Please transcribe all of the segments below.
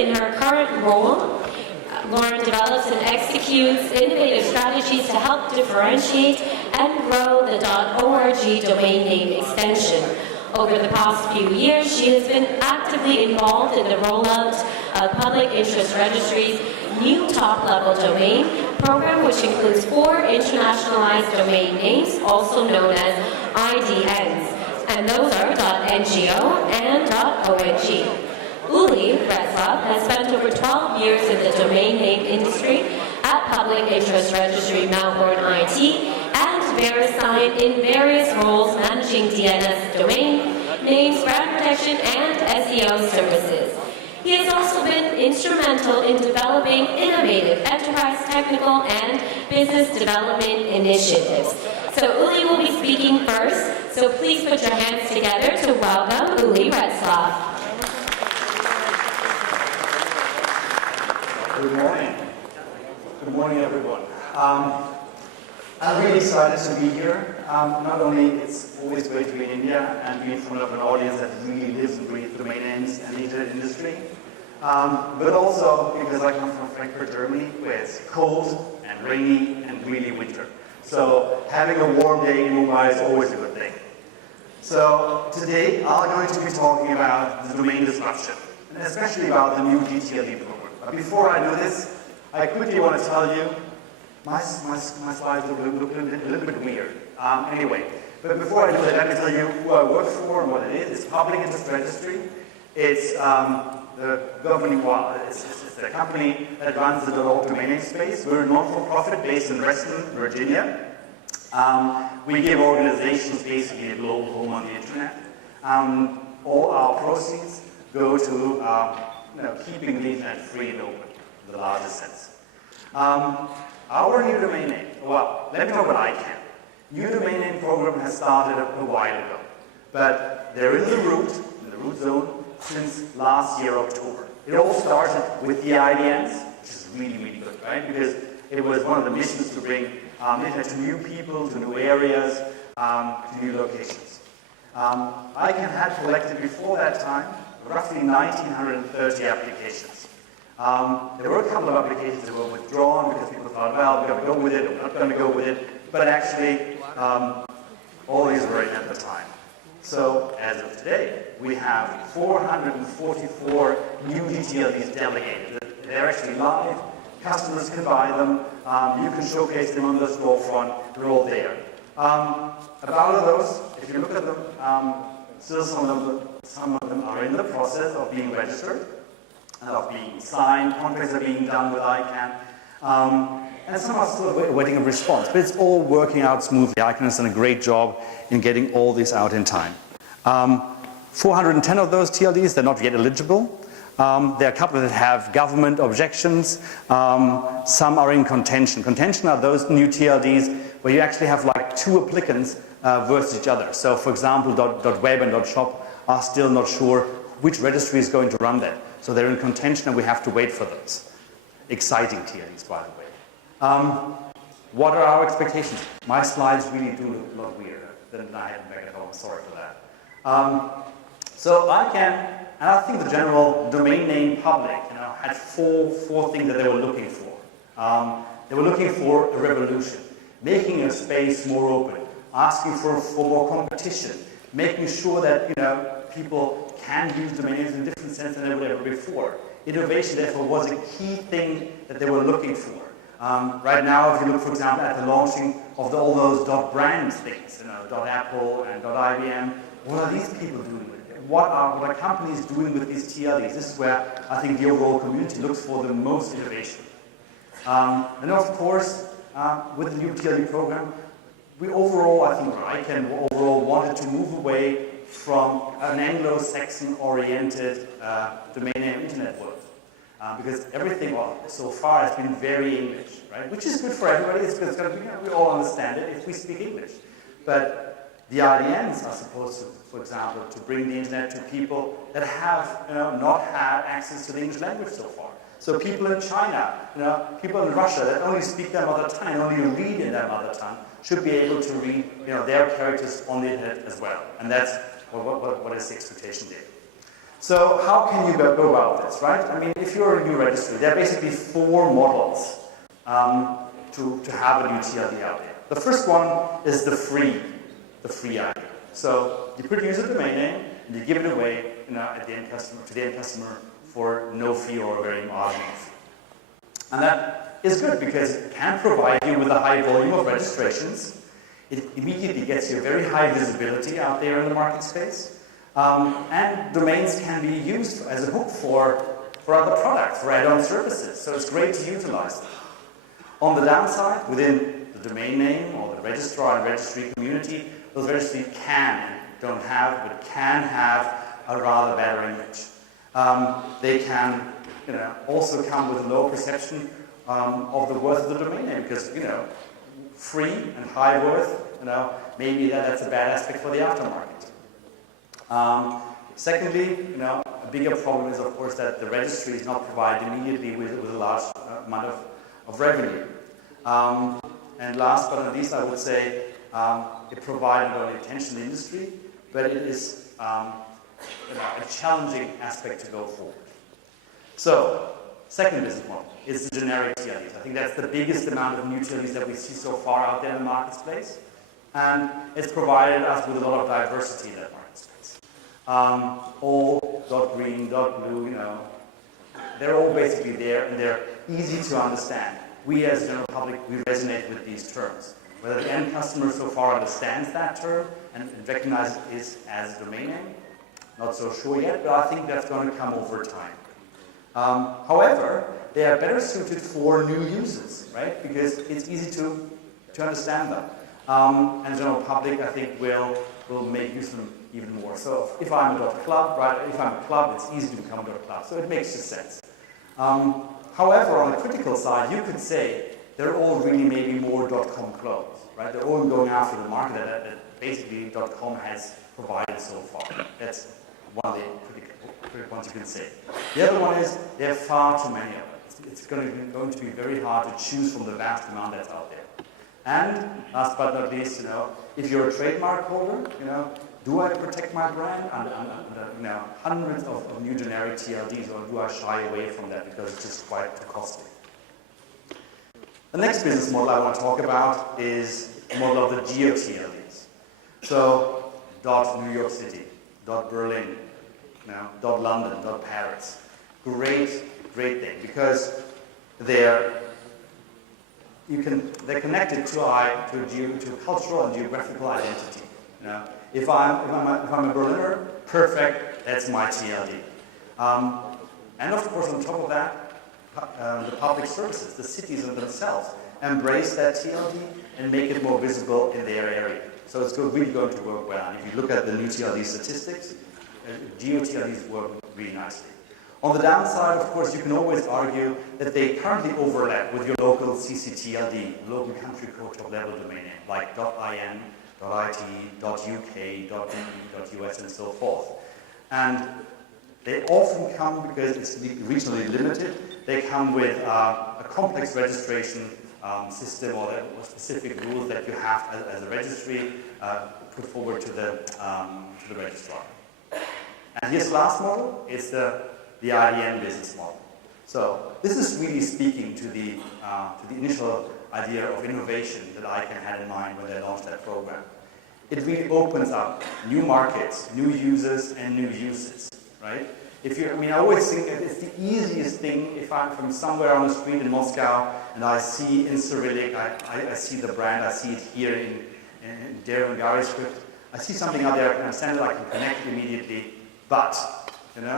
in her current role, Lauren develops and executes innovative strategies to help differentiate and grow the .org domain name extension. Over the past few years, she has been actively involved in the rollout of Public Interest Registry's new top-level domain program, which includes 4 internationalized domain names, also known as IDNs, and those are .ngo and .org. Ulrich Retzlaff has spent over 12 years in the domain name industry at Public Interest Registry Melbourne IT and VeriSign in various roles managing DNS domain names, brand protection, and SEO services. He has also been instrumental in developing innovative enterprise technical and business development initiatives. So Uli will be speaking first, so please put your hands together to welcome Ulrich Retzlaff. Good morning. Good morning, everyone. I'm really excited to be here. Not only it's always great to be in India and be in front of an audience that really lives and breathes domain names and the internet industry, but also because I come from Frankfurt, Germany, where it's cold and rainy and really winter. So having a warm day in Mumbai is always a good thing. So today I'm going to be talking about the domain disruption, and especially about the new TLD program. But before I do this, I quickly want to tell you, my slides look a little bit weird. Anyway, but before I do that, let me tell you who I work for and what it is. It's Public Interest Registry. It's the governing body. It's the company that runs the .org domain name space. We're a non-for-profit based in Reston, Virginia. We give organizations basically a global home on the internet. All our proceeds go to keeping the internet free and open, in the largest sense. Our new domain name, well, let me talk about ICANN. New domain name program has started a while ago, but they're in the root zone, since last year, October. It all started with the IDNs, which is really, really good, right? Because it was one of the missions to bring internet to new people, to new areas, to new locations. ICANN had collected before that time roughly 1,930 applications. There were a couple of applications that were withdrawn because people thought, well, we're going to go with it, or we're not going to go with it. But actually, all these were in at the time. So, as of today, we have 444 new TLDs delegated. They're actually live. Customers can buy them. You can showcase them on the storefront. They're all there. About those, if you look at them, still some of them are in the process of being registered and of being signed. Contracts are being done with ICANN. And some are still waiting a response. But it's all working out smoothly. ICANN has done a great job in getting all this out in time. 410 of those TLDs, they're not yet eligible. There are a couple that have government objections. Some are in contention. Contention are those new TLDs where you actually have like 2 applicants versus each other. So, for example, .web and .shop are still not sure which registry is going to run that. So they're in contention and we have to wait for those. Exciting TLDs, by the way. What are our expectations? My slides really do look a lot weirder than I had back at home. Sorry for that. So ICANN, and I think the general domain name public, had four things that they were looking for. They were looking for a revolution, making a space more open, asking for more competition, making sure that people can use domain names in a different sense than they would ever before. Innovation, therefore, was a key thing that they were looking for. Right now, if you look, for example, at the launching of all those .brands things, .apple and .ibm, what are these people doing with it? What are companies doing with these TLDs? This is where I think the overall community looks for the most innovation. And of course, with the new TLD program, we overall, I think ICANN overall wanted to move away from an Anglo-Saxon-oriented domain name internet world. Because everything so far has been very English, right? Which is good for everybody. It's going to be, we all understand it if we speak English. But the IDNs are supposed to, for example, to bring the internet to people that have not had access to the English language so far. So people in China, people in Russia that only speak their mother tongue and only read in their mother tongue should be able to read their characters on the internet as well. And that's what is the expectation there. So how can you go about this, right? I mean, if you're a new registry, there are basically 4 models to have a new TLD out there. The first one is the free idea. So you produce a domain name and you give it away, at the end customer for no fee or a very marginal fee. And that is good because it can provide you with a high volume of registrations. It immediately gets you a very high visibility out there in the market space. And domains can be used as a hook for other products, for add-on services. So it's great to utilize them. On the downside, within the domain name or the registrar and registry community, those registries can have a rather better image. They can also come with a low perception of the worth of the domain name because, free and high worth, maybe that's a bad aspect for the aftermarket. Secondly, a bigger problem is, of course, that the registry is not provided immediately with a large amount of revenue. And last but not least, I would say it provides not only attention to the industry, but it is a challenging aspect to go forward. So, second business model is the generic TLDs. I think that's the biggest amount of new TLDs that we see so far out there in the marketplace. And it's provided us with a lot of diversity in that market space. All .green, .blue, they're all basically there and they're easy to understand. We as the general public, we resonate with these terms. Whether the end customer so far understands that term and recognizes it as a domain name, not so sure yet, but I think that's going to come over time. However, they are better suited for new users, right? Because it's easy to understand them. And the general public, I think, will make use of them even more. So if I'm a .club, right? If I'm a club, it's easy to become a .club. So it makes just sense. However, on the critical side, you could say they're all really maybe more .com clones, right? They're all going after the market that basically .com has provided so far. That's one of the critical ones you can say. The other one is there are far too many of them. It's going to be very hard to choose from the vast amount that's out there. And last but not least, if you're a trademark holder, do I protect my brand under hundreds of new generic TLDs, or do I shy away from that because it's just quite too costly? The next business model I want to talk about is the model of the geo-TLDs. So, New York City, Berlin, London, Paris. Great thing because they're connected to a cultural and geographical identity. If I'm a Berliner, perfect, that's my TLD. And of course, on top of that, the public services, the cities themselves, embrace that TLD and make it more visible in their area. So it's really going to work well. And if you look at the new TLD statistics, geo-TLDs work really nicely. On the downside, of course, you can always argue that they currently overlap with your local CCTLD, local country code top level domain name, like .in, .it, .uk, .de, .us, and so forth. And they often come, because it's regionally limited, they come with a complex registration system or specific rules that you have as a registry put forward to the registrar. And here's the last model, it's the IDN business model. So this is really speaking to the initial idea of innovation that ICANN had in mind when they launched that program. It really opens up new markets, new users, and new uses, right? I always think that it's the easiest thing if I'm from somewhere on the street in Moscow and I see in Cyrillic, I see the brand, I see it here in Derangari script, I see something out there, I can understand it, I can connect immediately, but, there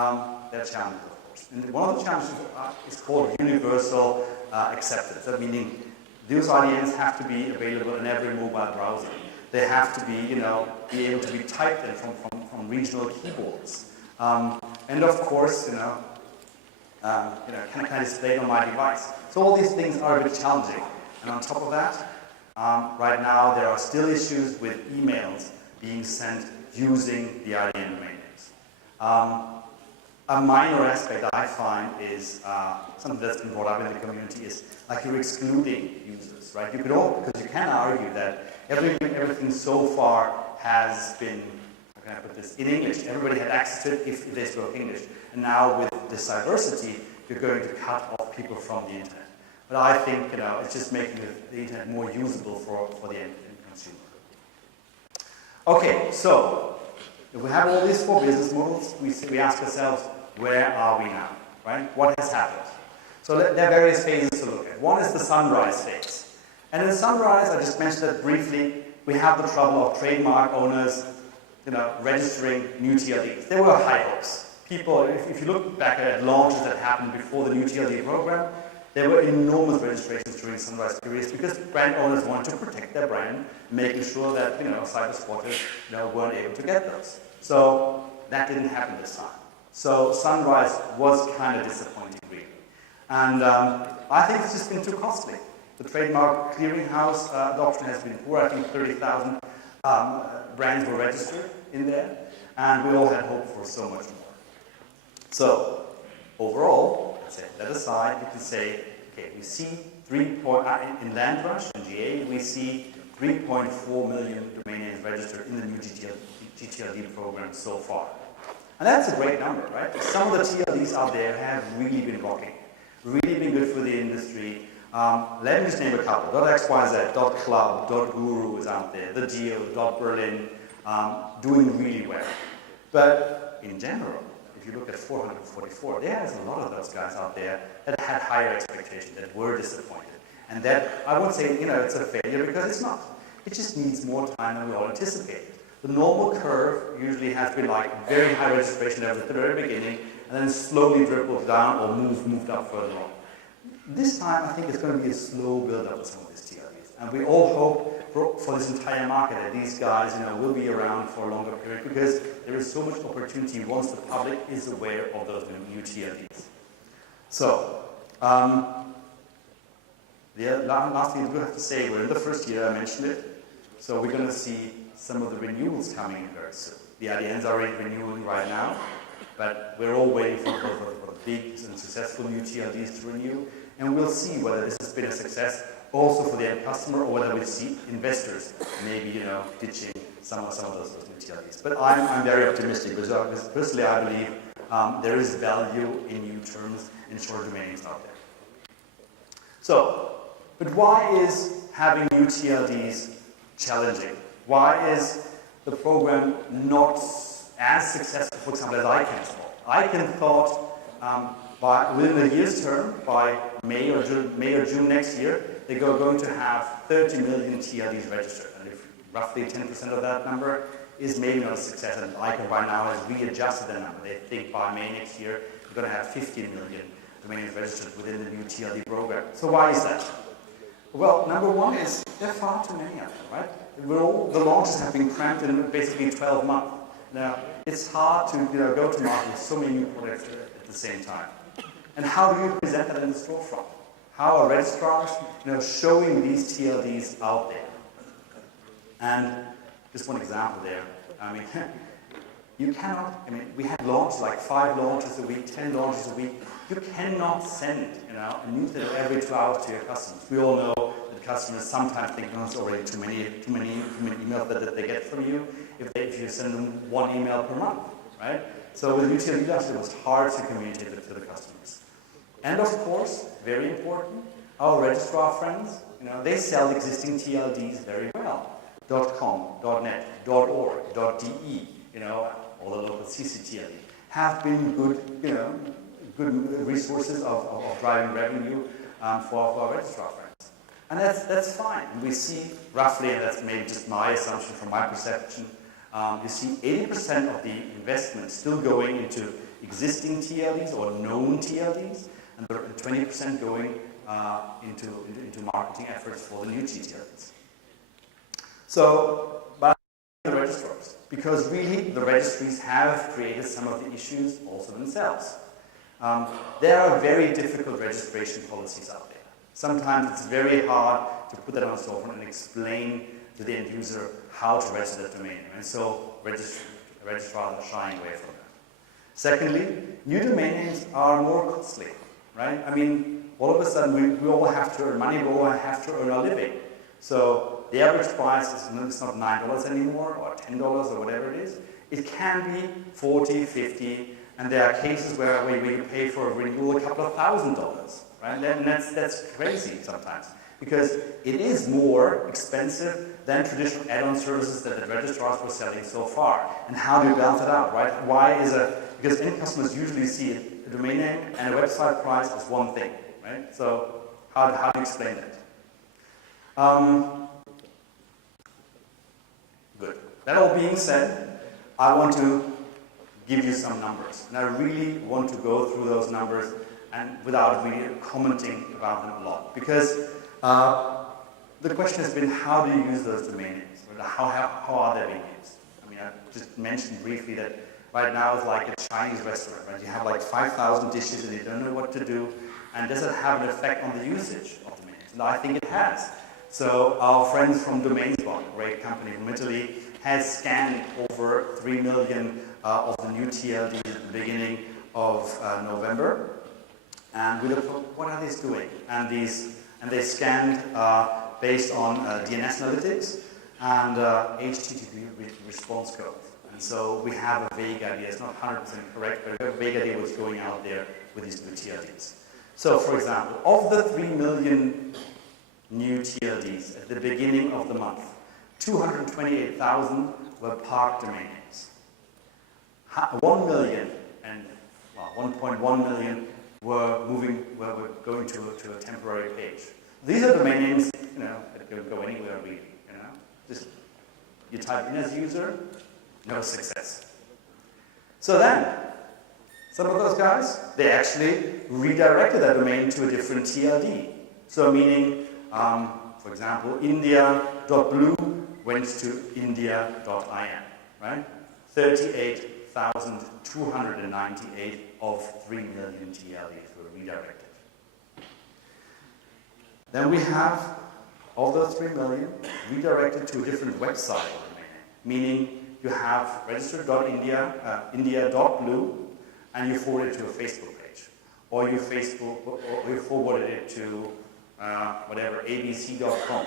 are challenges, of course. And one of the challenges is called universal acceptance. That meaning those IDNs have to be available in every mobile browser. They have to be, be able to be typed in from regional keyboards. And of course, can I display it on my device? So all these things are a bit challenging. And on top of that, right now there are still issues with emails being sent using the IDN domain names. A minor aspect that I find is something that's been brought up in the community is like you're excluding users, right? Because you can argue that everything so far has been can I put this, in English. Everybody had access to it if they spoke English. And now with this diversity, you're going to cut off people from the internet. But I think, it's just making the internet more usable for the end consumer. Okay, so if we have all these four business models, we ask ourselves, where are we now, right? What has happened? So there are various phases to look at. One is the sunrise phase. And in the sunrise, I just mentioned that briefly, we have the trouble of trademark owners, registering new TLDs. There were high hopes. People, if you look back at launches that happened before the new TLD program, there were enormous registrations during sunrise periods because brand owners wanted to protect their brand, making sure that cyber squatters weren't able to get those. So that didn't happen this time. So sunrise was kind of disappointing, really. And I think it's just been too costly. The trademark clearinghouse adoption has been poor. I think 30,000 brands were registered in there, and we all had hoped for so much more. So overall, that aside, you can say, okay, we see in Landrush and GA, we see 3.4 million domain names registered in the new GTLD program so far. And that's a great number, right? Some of the TLDs out there have really been rocking, really been good for the industry. Let me just name a couple. .xyz, .club, .guru is out there, the Geo, .berlin, doing really well. But in general, if you look at 444, there's a lot of those guys out there that had higher expectations, that were disappointed. And that, I won't say, it's a failure because it's not. It just needs more time than we all anticipated. The normal curve usually has been like very high registration at the very beginning, and then slowly dribbled down or moved up further on. This time, I think it's going to be a slow build-up of some of these TLDs. And we all hope for this entire market that these guys, will be around for a longer period because there is so much opportunity once the public is aware of those new TLDs. So, the last thing I do have to say, we're in the first year, I mentioned it. So we're going to see some of the renewals coming in very soon. The IDNs are already renewing right now, but we're all waiting for the big and successful new TLDs to renew. And we'll see whether this has been a success also for the end customer or whether we see investors maybe, ditching some of those new TLDs. But I'm very optimistic because personally I believe there is value in new terms and short domain names out there. So, but why is having new TLDs challenging? Why is the program not as successful, for example, as ICANN thought? ICANN thought within a year's term, by May or June next year, they're going to have 30 million TLDs registered. And if roughly 10% of that number is maybe not a success, and ICANN by now has readjusted the number. They think by May next year, they're going to have 15 million domain names registered within the new TLD program. So why is that? Well, number one is there are far too many of them, right? The launches have been cramped in basically 12 months. Now, it's hard to go to market with so many new products at the same time. And how do you present that in the storefront? How are registrars showing these TLDs out there? And just one example there. You cannot, we had launches, like 5 launches a week, 10 launches a week. You cannot send a newsletter every 2 hours to your customers. We all know that customers sometimes think it's already too many emails that they get from you if you send them 1 email per month, right? So with UTLD, it was hard to communicate it to the customers. And of course, very important, our registrar friends, they sell existing TLDs very well. .com, .net, .org, .de, all the local CCTLD have been good resources of driving revenue for our registrar friends. And that's fine. And we see roughly, and that's maybe just my assumption from my perception, you see 80% of the investment still going into existing TLDs or known TLDs, and 20% going into marketing efforts for the new GTLDs. So, but the registrars, because really the registries have created some of the issues also themselves. There are very difficult registration policies out there. Sometimes it's very hard to put that on a storefront and explain to the end user how to register that domain name. And so registrars are shying away from that. Secondly, new domain names are more costly, right? All of a sudden we all have to earn money, we all have to earn our living. So the average price is not $9 anymore, or $10 or whatever it is. It can be 40, 50, and there are cases where you pay for a renewal a couple of $1,000s, right? And that's crazy sometimes, because it is more expensive than traditional add-on services that the registrars were selling so far. And how do you balance it out, right? Because end customers usually see a domain name and a website price as one thing, right? So how do you explain that? Good. That all being said, I want to give you some numbers. And I really want to go through those numbers and without really commenting about them a lot. Because the question has been, how do you use those domain names? How are they being used? I mean, I just mentioned briefly that right now it's like a Chinese restaurant, right? You have like 5,000 dishes and you don't know what to do. And does it have an effect on the usage of domain names? And I think it has. So our friends from DomainSpot, a great company from Italy, has scanned over 3 million of the new TLDs at the beginning of November. And we looked for what are these doing? And they scanned based on DNS analytics and HTTP response code. And so we have a vague idea. It's not 100% correct, but we have a vague idea what's going out there with these new TLDs. So, for example, of the 3 million new TLDs at the beginning of the month, 228,000 were parked domain names. 1 million and 1.1 million were going to a temporary page. These are domain names, that can go anywhere really. Just you type in as user, no success. So then, some of those guys, they actually redirected that domain to a different TLD. So meaning, for example, india.blue went to india.in, right? 38,298 of 3 million TLDs were redirected. Then we have, of those 3 million, redirected to a different website domain, meaning you have register.india, india.blue, and you forward it to a Facebook page, or you forwarded it to whatever, abc.com,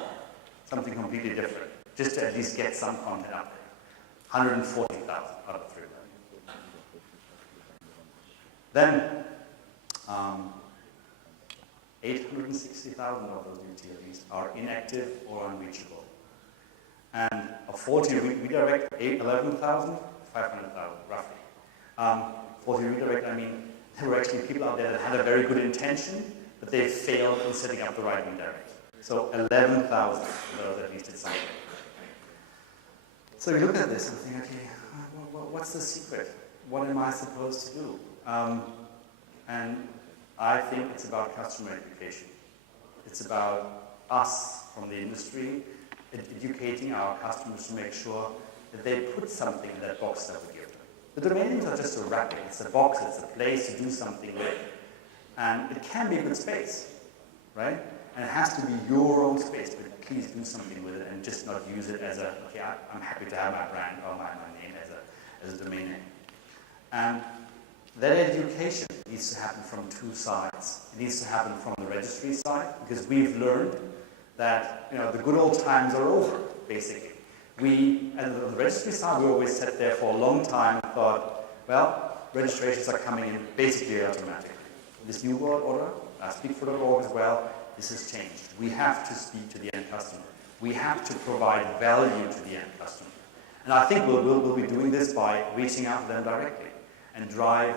something completely different, just to at least get some content out there. 140,000 out of 3 million. Then, 860,000 of those new TLDs are inactive or unreachable. And of 40 redirect, 11,000, 500,000 roughly. 40 redirect, I mean, there were actually people out there that had a very good intention, but they failed in setting up the right redirect. So 11,000 of those at least did something. So you look at this and think, okay, what's the secret? What am I supposed to do? And I think it's about customer education. It's about us from the industry educating our customers to make sure that they put something in that box that we give them. The domain names are just a wrapping. It's a box. It's a place to do something with. And it can be a good space, right? And it has to be your own space, but please do something with it and just not use it as a, okay, I'm happy to have my brand or my name as a domain name. And that education needs to happen from two sides. It needs to happen from the registry side, because we've learned that the good old times are over, basically. On the registry side, we always sat there for a long time and thought, well, registrations are coming in basically automatically. This new world order, I speak for .org as well, this has changed. We have to speak to the end customer. We have to provide value to the end customer. And I think we'll be doing this by reaching out to them directly and drive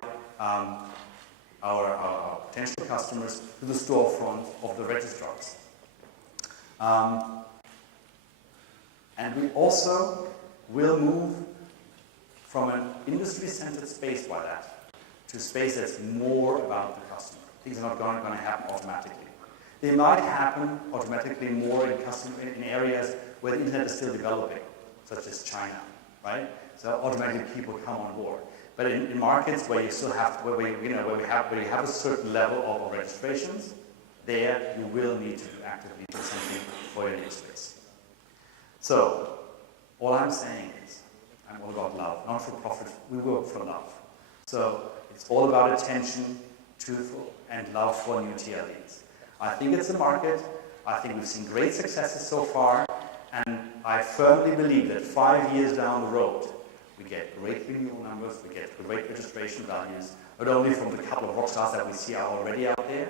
our potential customers to the storefront of the registrars. And we also will move from an industry-centered space by that to a space that's more about the customer. Things are not going to happen automatically. They might happen automatically more in areas where the internet is still developing, such as China, right? So automatically people come on board. But in markets where you still have, where you have a certain level of registrations, there you will need to actively do something for your namespace. So all I'm saying is, I'm all about love, not for profit. We work for love. So it's all about attention, truthful, and love for new TLDs. I think it's a market. I think we've seen great successes so far, and I firmly believe that 5 years down the road, we get great renewal numbers, we get great registration values, not only from the couple of rock stars that we see are already out there,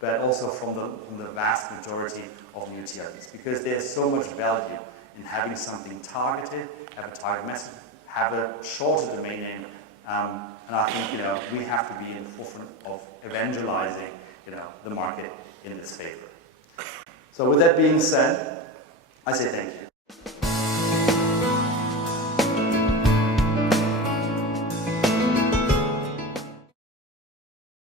but also from the vast majority of new TLDs. Because there's so much value in having something targeted, have a target message, have a shorter domain name, and I think we have to be in the forefront of evangelizing the market in this favor. So with that being said, I say thank you.